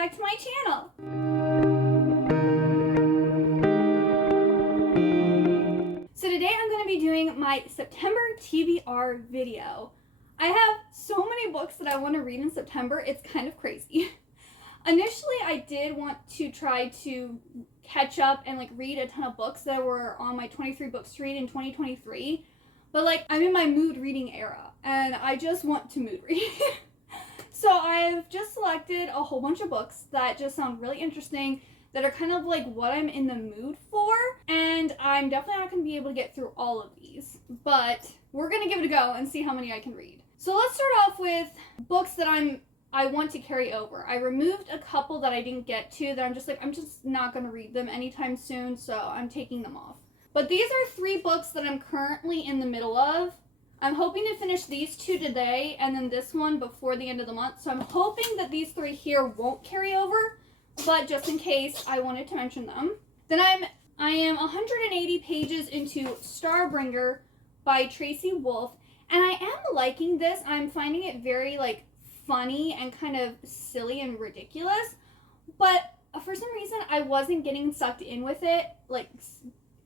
back to my channel. So today I'm going to be doing my September TBR video. I have so many books that I want to read in September, it's kind of crazy. Initially, I did want to try to catch up and read a ton of books that were on my 23 books to read in 2023. But I'm in my mood reading era and I just want to mood read. So I've just selected a whole bunch of books that just sound really interesting, that are kind of what I'm in the mood for. And I'm definitely not going to be able to get through all of these, but we're going to give it a go and see how many I can read. So let's start off with books that I want to carry over. I removed a couple that I didn't get to that I'm just not going to read them anytime soon, so I'm taking them off. But these are 3 books that I'm currently in the middle of. I'm hoping to finish these 2 today and then this one before the end of the month. So I'm hoping that these 3 here won't carry over, but just in case, I wanted to mention them. Then I am 180 pages into Starbringer by Tracy Wolff, and I am liking this. I'm finding it very funny and kind of silly and ridiculous, but for some reason I wasn't getting sucked in with it.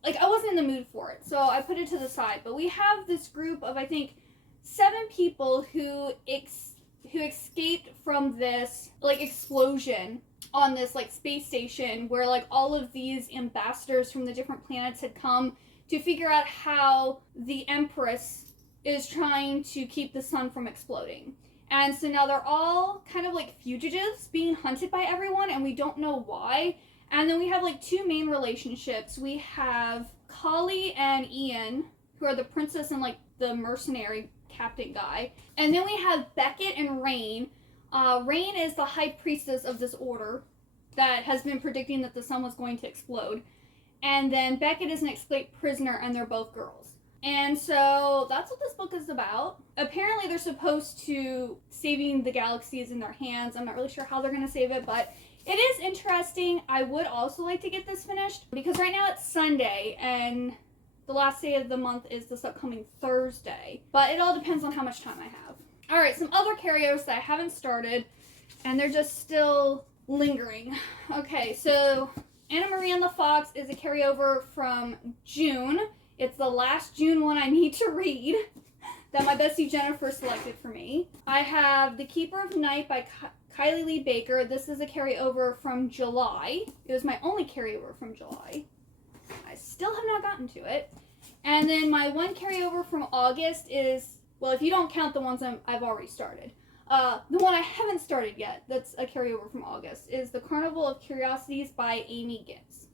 I wasn't in the mood for it, so I put it to the side. But we have this group of, I think, 7 people who escaped from this explosion on this space station where all of these ambassadors from the different planets had come to figure out how the Empress is trying to keep the sun from exploding. And so now they're all kind of fugitives being hunted by everyone, and we don't know why. And then we have 2 main relationships. We have Kali and Ian, who are the princess and the mercenary captain guy. And then we have Beckett and Rain. Rain is the high priestess of this order that has been predicting that the sun was going to explode. And then Beckett is an escaped prisoner, and they're both girls. And so that's what this book is about. Apparently they're supposed to saving the galaxy is in their hands. I'm not really sure how they're going to save it, but it is interesting. I would also like to get this finished because right now it's Sunday and the last day of the month is this upcoming Thursday. But it all depends on how much time I have. Alright, some other carryovers that I haven't started and they're just still lingering. Okay, so Anna Marie and the Fox is a carryover from June. It's the last June one I need to read that my bestie Jennifer selected for me. I have The Keeper of Night by Kylie Lee Baker. This is a carryover from July. It was my only carryover from July. I still have not gotten to it. And then my one carryover from August is, well, if you don't count the ones I've already started. The one I haven't started yet, that's a carryover from August, is The Carnival of Curiosities by Amy Gibbs.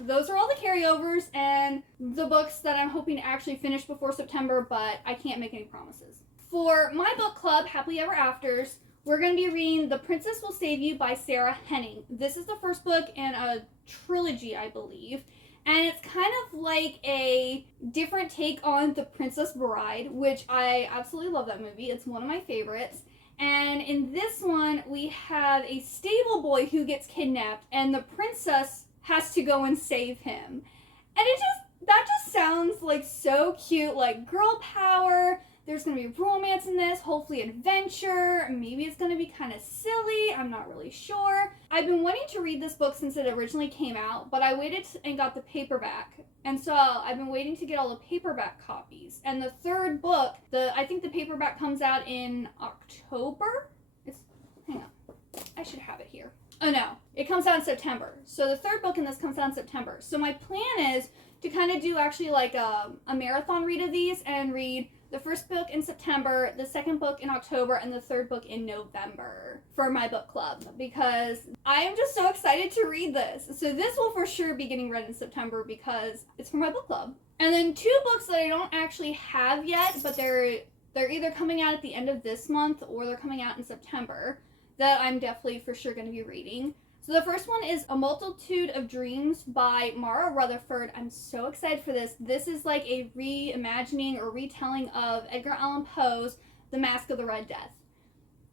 Those are all the carryovers and the books that I'm hoping to actually finish before September, but I can't make any promises. For my book club, Happily Ever Afters, we're going to be reading The Princess Will Save You by Sarah Henning. This is the first book in a trilogy, I believe. And it's kind of like a different take on The Princess Bride, which I absolutely love that movie. It's one of my favorites. And in this one, we have a stable boy who gets kidnapped, and the princess has to go and save him. And that just sounds so cute, girl power. There's going to be romance in this, hopefully adventure. Maybe it's going to be kind of silly. I'm not really sure. I've been wanting to read this book since it originally came out, but I waited and got the paperback. And so I've been waiting to get all the paperback copies. And the 3rd book, I think the paperback comes out in October? Hang on. I should have it here. Oh no, it comes out in September. So the 3rd book in this comes out in September. So my plan is to kind of do actually a marathon read of these and read the 1st book in September, the 2nd book in October, and the 3rd book in November for my book club because I am just so excited to read this. So this will for sure be getting read in September because it's for my book club. And then 2 books that I don't actually have yet, but they're either coming out at the end of this month or they're coming out in September that I'm definitely for sure going to be reading. So the first one is A Multitude of Dreams by Mara Rutherford. I'm so excited for this. This is a reimagining or retelling of Edgar Allan Poe's The Masque of the Red Death.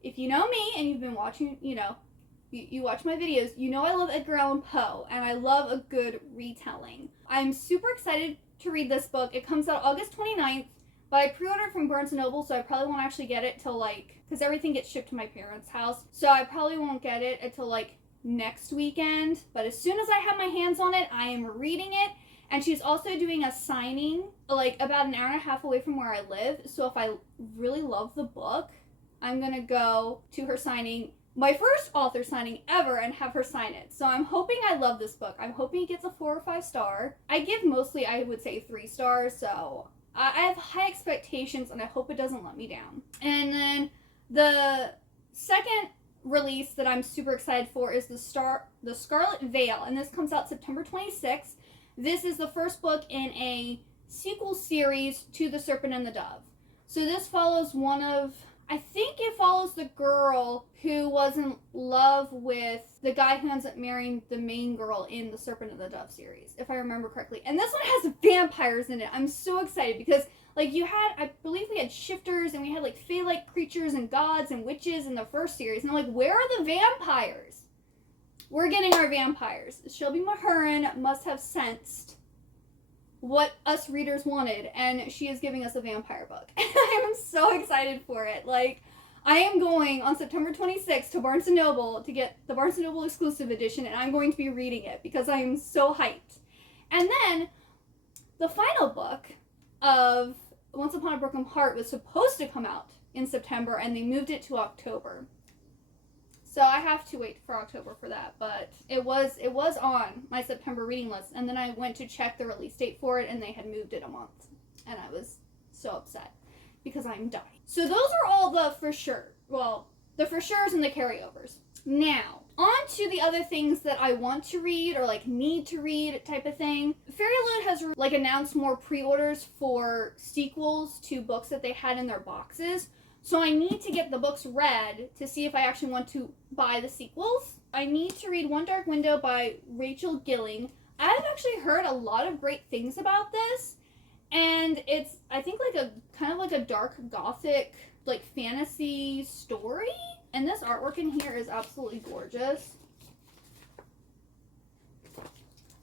If you know me and you've been watching, you watch my videos, you know I love Edgar Allan Poe and I love a good retelling. I'm super excited to read this book. It comes out August 29th. But I pre-ordered from Barnes & Noble, so I probably won't actually get it till like, because everything gets shipped to my parents' house. So I probably won't get it until like next weekend. But as soon as I have my hands on it, I am reading it. And she's also doing a signing like about an hour and a half away from where I live. So if I really love the book, I'm going to go to her signing, my first author signing ever, and have her sign it. So I'm hoping I love this book. I'm hoping it gets a 4 or 5 star. I give mostly, I would say, 3 stars. So I have high expectations, and I hope it doesn't let me down. And then the second release that I'm super excited for is the Scarlet Veil, and this comes out September 26th. This is the first book in a sequel series to The Serpent and the Dove. So this follows I think it follows the girl who was in love with the guy who ends up marrying the main girl in the Serpent and the Dove series, if I remember correctly. And this one has vampires in it. I'm so excited because, like, I believe we had shifters and we had, like, fae-like creatures and gods and witches in the first series. And I'm like, where are the vampires? We're getting our vampires. Shelby Mahurin must have sensed what us readers wanted, and she is giving us a vampire book. I am so excited for it. Like, I am going on September 26th to Barnes & Noble to get the Barnes & Noble exclusive edition, and I'm going to be reading it because I am so hyped. And then the final book of Once Upon a Broken Heart was supposed to come out in September, and they moved it to October. So I have to wait for October for that, but it was on my September reading list, and then I went to check the release date for it, and they had moved it a month, and I was so upset because I'm dying. So those are all the for sure, the for sures and the carryovers. Now, on to the other things that I want to read or like need to read type of thing. Fairy Loot has like announced more pre-orders for sequels to books that they had in their boxes. So I need to get the books read to see if I actually want to buy the sequels. I need to read One Dark Window by Rachel Gilling. I've actually heard a lot of great things about this, and it's, I think, like a kind of like a dark gothic, like fantasy story. And this artwork in here is absolutely gorgeous.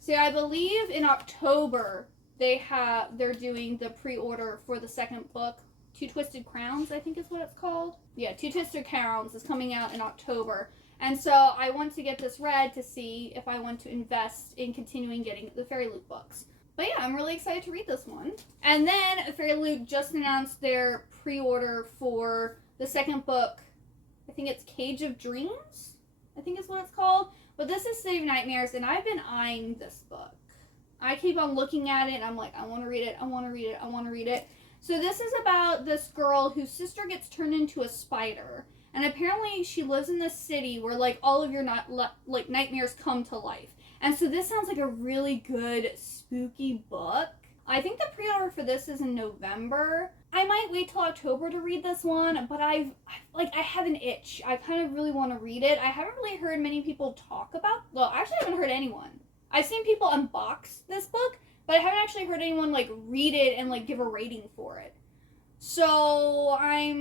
See, I believe in October they're doing the pre-order for the second book. Two Twisted Crowns, I think is what it's called. Yeah, Two Twisted Crowns is coming out in October. And so I want to get this read to see if I want to invest in continuing getting the Fairy Loot books. But yeah, I'm really excited to read this one. And then Fairy Loot just announced their pre-order for the second book. I think it's Cage of Dreams, I think is what it's called. But this is City of Nightmares, and I've been eyeing this book. I keep on looking at it, and I'm like, I want to read it, I want to read it, I want to read it. So this is about this girl whose sister gets turned into a spider. And apparently she lives in this city where, like, all of your nightmares come to life. And so this sounds like a really good, spooky book. I think the pre-order for this is in November. I might wait till October to read this one, but I have an itch. I kind of really want to read it. I haven't really heard many people talk about, well, I actually haven't heard anyone. I've seen people unbox this book, but I haven't actually heard anyone, like, read it and, like, give a rating for it. So I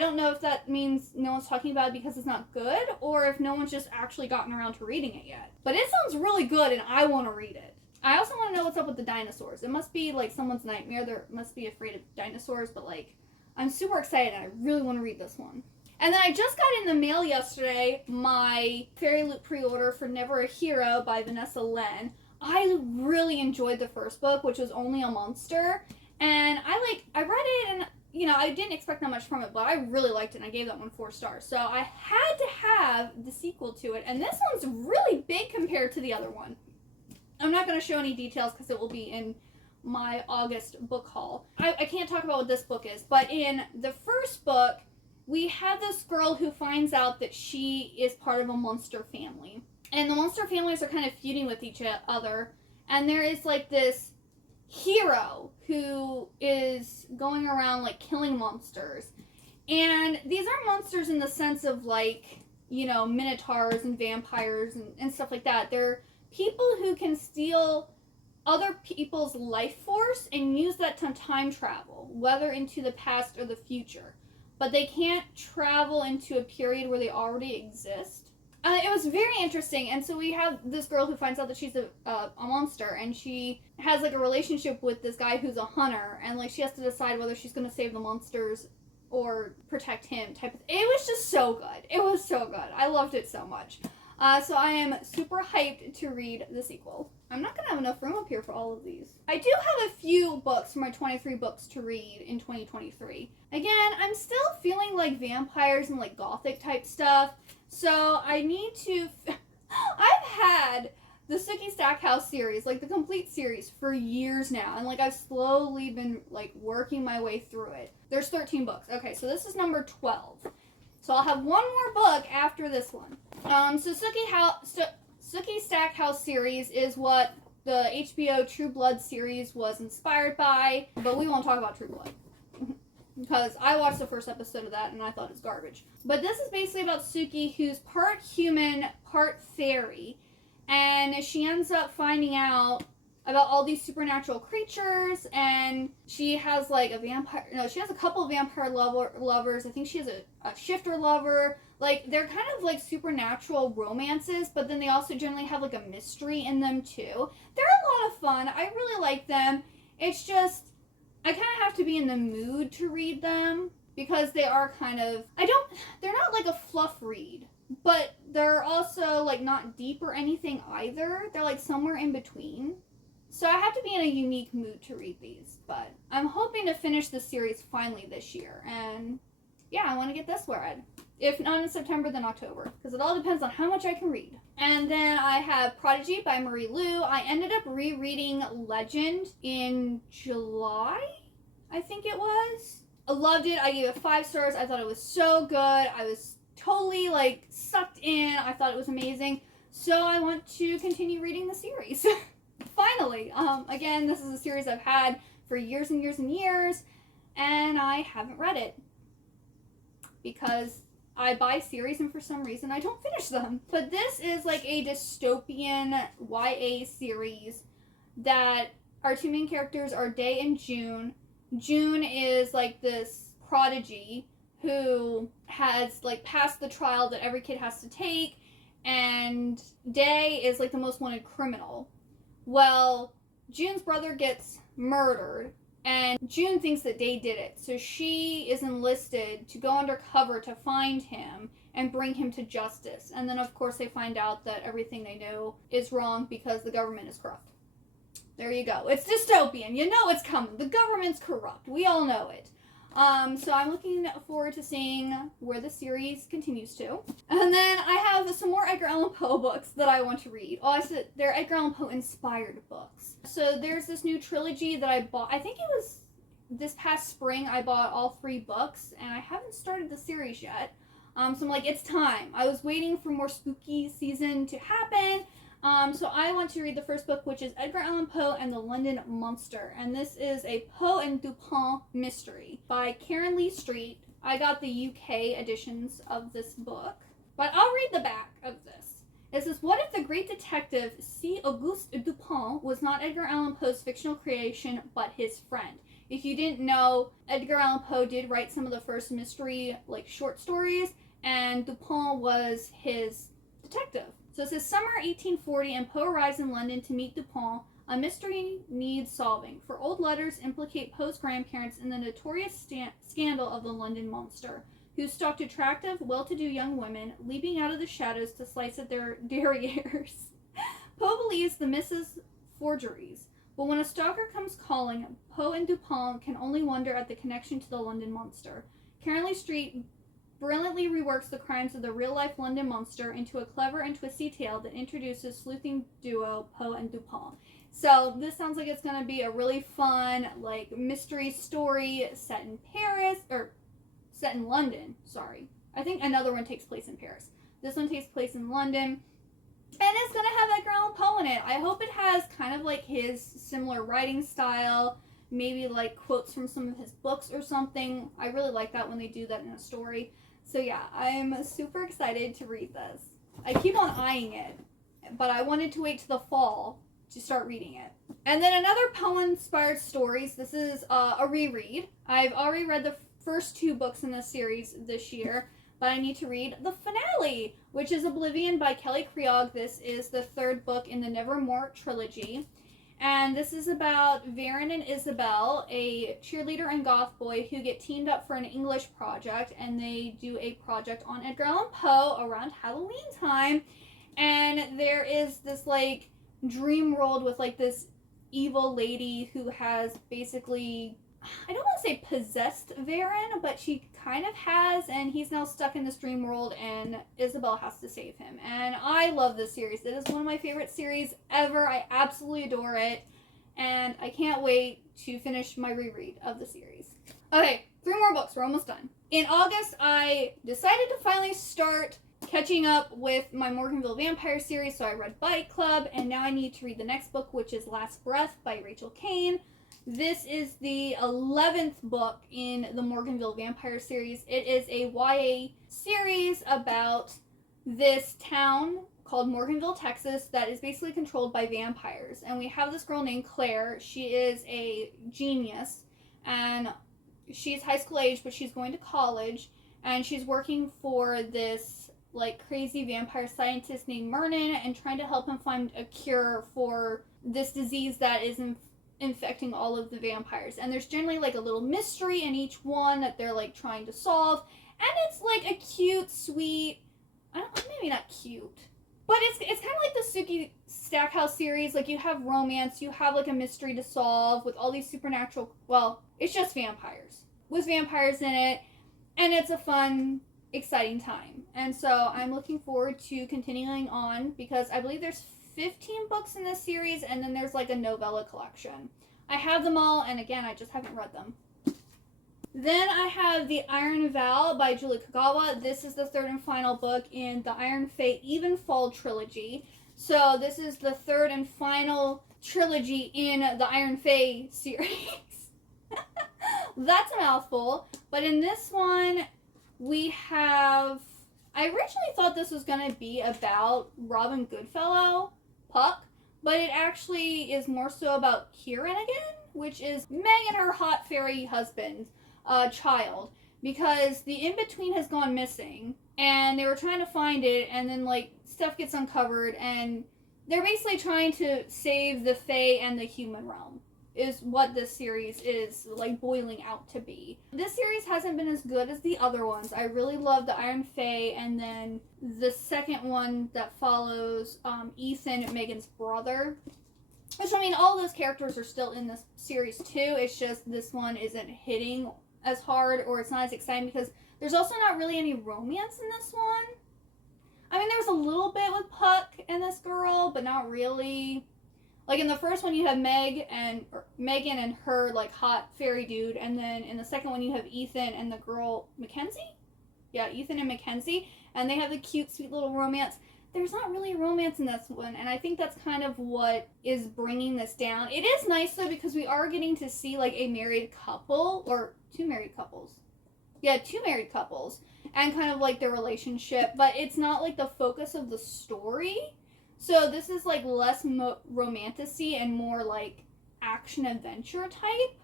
don't know if that means no one's talking about it because it's not good, or if no one's just actually gotten around to reading it yet. But it sounds really good, and I want to read it. I also want to know what's up with the dinosaurs. It must be, like, someone's nightmare. They must be afraid of dinosaurs, but, like, I'm super excited, and I really want to read this one. And then I just got in the mail yesterday my Fairy Loot pre-order for Never a Hero by Vanessa Len. I really enjoyed the first book, which was only a monster, and I read it, and, you know, I didn't expect that much from it, but I really liked it, and I gave that one 4 stars. So I had to have the sequel to it, and this one's really big compared to the other one. I'm not going to show any details because it will be in my August book haul. I can't talk about what this book is, but in the first book, we have this girl who finds out that she is part of a monster family. And the monster families are kind of feuding with each other. And there is, like, this hero who is going around, like, killing monsters. And these are monsters in the sense of, like, you know, minotaurs and vampires and stuff like that. They're people who can steal other people's life force and use that to time travel, whether into the past or the future. But they can't travel into a period where they already exist. It was very interesting, and so we have this girl who finds out that she's a monster, and she has like a relationship with this guy who's a hunter, and like she has to decide whether she's going to save the monsters or protect him type of thing. It was just so good. It was so good. I loved it so much. So I am super hyped to read the sequel. I'm not going to have enough room up here for all of these. I do have a few books for my 23 books to read in 2023. Again, I'm still feeling like vampires and like gothic type stuff. So I need to... I've had the Sookie Stackhouse series, like the complete series, for years now. And like I've slowly been like working my way through it. There's 13 books. Okay, so this is number 12. So I'll have one more book after this one. So Sookie Stackhouse series is what the HBO True Blood series was inspired by. But we won't talk about True Blood. Because I watched the first episode of that and I thought it was garbage. But this is basically about Sookie, who's part human, part fairy. And she ends up finding out about all these supernatural creatures, and she has like she has a couple of vampire lovers. I think she has a shifter lover. Like, they're kind of like supernatural romances, but then they also generally have like a mystery in them too. They're a lot of fun. I really like them. It's just, I kind of have to be in the mood to read them, because they are kind of, they're not like a fluff read, but they're also like not deep or anything either. They're like somewhere in between. So I have to be in a unique mood to read these, but I'm hoping to finish the series finally this year, and yeah, I want to get this read. If not in September, then October, because it all depends on how much I can read. And then I have Prodigy by Marie Lu. I ended up rereading Legend in July, I think it was. I loved it. I gave it 5 stars. I thought it was so good. I was totally like sucked in. I thought it was amazing. So I want to continue reading the series. Finally. Again, this is a series I've had for years and years and years, and I haven't read it because I buy series and for some reason I don't finish them. But this is like a dystopian YA series that our 2 main characters are Day and June. June is like this prodigy who has like passed the trial that every kid has to take, and Day is like the most wanted criminal. Well, June's brother gets murdered, and June thinks that Day did it, so she is enlisted to go undercover to find him and bring him to justice. And then, of course, they find out that everything they know is wrong because the government is corrupt. There you go. It's dystopian. You know it's coming. The government's corrupt. We all know it. So I'm looking forward to seeing where the series continues to. And then I have some more Edgar Allan Poe books that I want to read. Oh, I said they're Edgar Allan Poe inspired books. So there's this new trilogy that I bought. I think it was this past spring I bought all 3 books, and I haven't started the series yet. So I'm like, it's time. I was waiting for more spooky season to happen. So I want to read the first book, which is Edgar Allan Poe and the London Monster. And this is a Poe and Dupont mystery by Karen Lee Street. I got the UK editions of this book, but I'll read the back of this. It says, what if the great detective C. Auguste Dupont was not Edgar Allan Poe's fictional creation, but his friend? If you didn't know, Edgar Allan Poe did write some of the first mystery, like, short stories, and Dupont was his detective. So it says, summer 1840, and Poe arrives in London to meet Dupont. A mystery needs solving, for old letters implicate Poe's grandparents in the notorious scandal of the London Monster, who stalked attractive, well-to-do young women, leaping out of the shadows to slice at their derrieres. Poe believes the misses forgeries, but when a stalker comes calling, Poe and Dupont can only wonder at the connection to the London Monster. Karen Lee Street brilliantly reworks the crimes of the real-life London Monster into a clever and twisty tale that introduces sleuthing duo Poe and Dupont. So this sounds like it's going to be a really fun, like, mystery story set in Paris, or set in London, sorry. I think another one takes place in Paris. This one takes place in London, and it's going to have Edgar Allan Poe in it. I hope it has kind of like his similar writing style, maybe like quotes from some of his books or something. I really like that when they do that in a story. So yeah, I'm super excited to read this. I keep on eyeing it, but I wanted to wait to the fall to start reading it. And then another Poe-inspired stories. This is a reread. I've already read the first 2 books in this series this year, but I need to read the finale, which is Oblivion by Kelly Creog. This is the third book in the Nevermore trilogy. And this is about Varen and Isabel, a cheerleader and goth boy who get teamed up for an English project, and they do a project on Edgar Allan Poe around Halloween time. And there is this, like, dream world with, like, this evil lady who has basically, I don't want to say possessed Varen, but she kind of has, and he's now stuck in this dream world, and Isabel has to save him. And I love this series. It is one of my favorite series ever. I absolutely adore it, and I can't wait to finish my reread of the series. Okay, 3 more books. We're almost done. In August, I decided to finally start catching up with my Morganville Vampire series, so I read Bite Club, and now I need to read the next book, which is Last Breath by Rachel Kane. This is the 11th book in the Morganville Vampire series. It is a YA series about this town called Morganville, Texas, that is basically controlled by vampires. And we have this girl named Claire. She is a genius, and she's high school age, but she's going to college, and she's working for this, like, crazy vampire scientist named Mernon and trying to help him find a cure for this disease that is infecting all of the vampires. And there's generally, like, a little mystery in each one that they're, like, trying to solve. And it's, like, a cute, sweet, maybe not cute, but it's kind of like the Sookie Stackhouse series. Like, you have romance, you have, like, a mystery to solve with all these supernatural, well, it's just vampires with vampires in it, and it's a fun, exciting time. And so I'm looking forward to continuing on, because I believe there's 15 books in this series, and then there's, like, a novella collection. I have them all, and again, I just haven't read them. Then I have The Iron Vow by Julie Kagawa. This is the third and final book in the Iron Fae Evenfall trilogy. So this is the third and final trilogy in the Iron Fae series. That's a mouthful. But in this one, we have, I originally thought this was going to be about Robin Goodfellow, Puck, but it actually is more so about Kieran again, which is Meg and her hot fairy husband, child, because the in-between has gone missing, and they were trying to find it, and then, like, stuff gets uncovered, and they're basically trying to save the Fae and the human realm, is what this series is, like, boiling out to be. This series hasn't been as good as the other ones. I really love the Iron Fae, and then the second one that follows Ethan, Megan's brother. Which, I mean, all those characters are still in this series too. It's just this one isn't hitting as hard, or it's not as exciting, because there's also not really any romance in this one. I mean, there's a little bit with Puck and this girl, but not really. Like, in the first one, you have Megan and her, like, hot fairy dude. And then in the second one, you have Ethan and the girl, Mackenzie? Yeah, Ethan and Mackenzie. And they have the cute, sweet little romance. There's not really romance in this one. And I think that's kind of what is bringing this down. It is nice, though, because we are getting to see, like, a married couple. Or 2 married couples. Yeah, 2 married couples. And kind of, like, their relationship. But it's not, like, the focus of the story. So this is, like, less romantic-y and more, like, action-adventure type.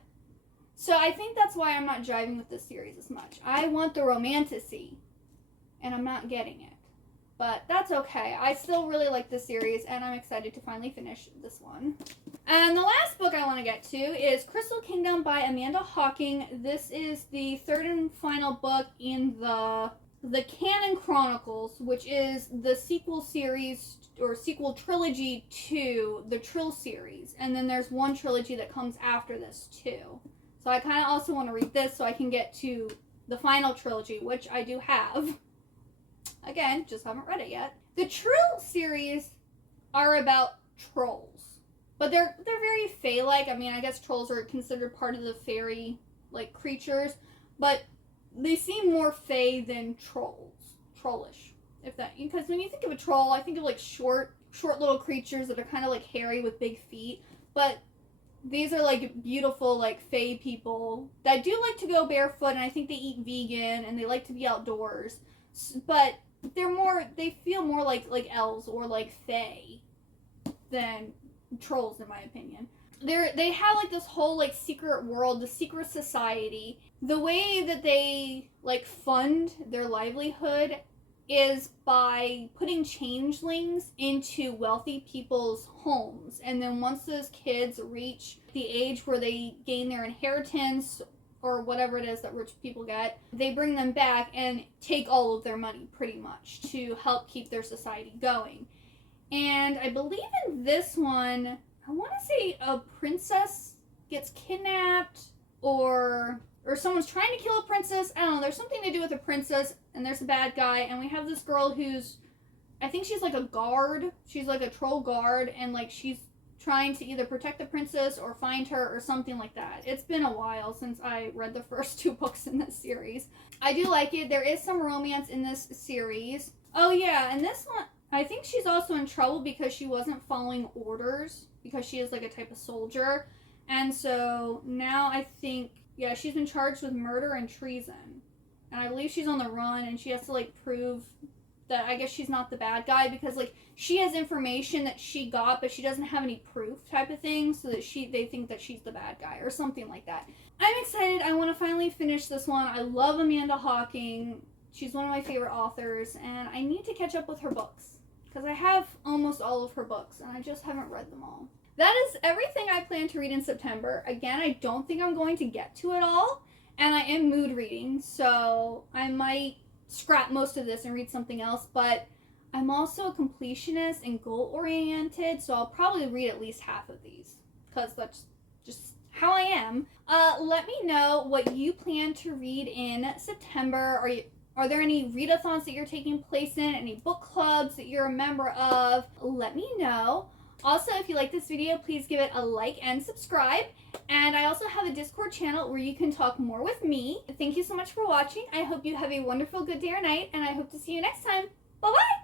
So I think that's why I'm not driving with this series as much. I want the romantic-y, and I'm not getting it. But that's okay. I still really like this series, and I'm excited to finally finish this one. And the last book I want to get to is Crystal Kingdom by Amanda Hawking. This is the third and final book in the Canon Chronicles, which is the sequel series, or sequel trilogy to the Trill series. And then there's one trilogy that comes after this too. So I kind of also want to read this so I can get to the final trilogy, which I do have. Again, just haven't read it yet. The Trill series are about trolls. But they're very Fae-like. I mean, I guess trolls are considered part of the fairy, like, creatures. But they seem more Fae than trollish. Because when you think of a troll, I think of, like, short little creatures that are kind of, like, hairy with big feet. But these are, like, beautiful, like, Fae people that do like to go barefoot, and I think they eat vegan, and they like to be outdoors. But they feel more like elves or, like, Fae than trolls, in my opinion. they have like this whole like secret world, the secret society. The way that they like fund their livelihood is by putting changelings into wealthy people's homes. And then once those kids reach the age where they gain their inheritance or whatever it is that rich people get, they bring them back and take all of their money pretty much to help keep their society going. And I believe in this one, I want to say a princess gets kidnapped or someone's trying to kill a princess. I don't know. There's something to do with a princess, and there's a bad guy, and we have this girl who's, I think she's like a guard. She's like a troll guard, and like she's trying to either protect the princess or find her or something like that. It's been a while since I read the first 2 books in this series. I do like it. There is some romance in this series. Oh yeah, and this one, I think she's also in trouble because she wasn't following orders, because she is like a type of soldier. And so now I think, yeah, she's been charged with murder and treason. And I believe she's on the run, and she has to like prove that, I guess she's not the bad guy, because like she has information that she got, but she doesn't have any proof type of thing, so that they think that she's the bad guy or something like that. I'm excited. I want to finally finish this one. I love Amanda Hawking. She's one of my favorite authors, and I need to catch up with her books because I have almost all of her books and I just haven't read them all. That is everything I plan to read in September. Again, I don't think I'm going to get to it all, and I am mood reading, so I might scrap most of this and read something else, but I'm also a completionist and goal-oriented, so I'll probably read at least half of these, because that's just how I am. Let me know what you plan to read in September. Are there any readathons that you're taking place in? Any book clubs that you're a member of? Let me know. Also, if you like this video, please give it a like and subscribe. And I also have a Discord channel where you can talk more with me. Thank you so much for watching. I hope you have a wonderful good day or night, and I hope to see you next time. Bye-bye!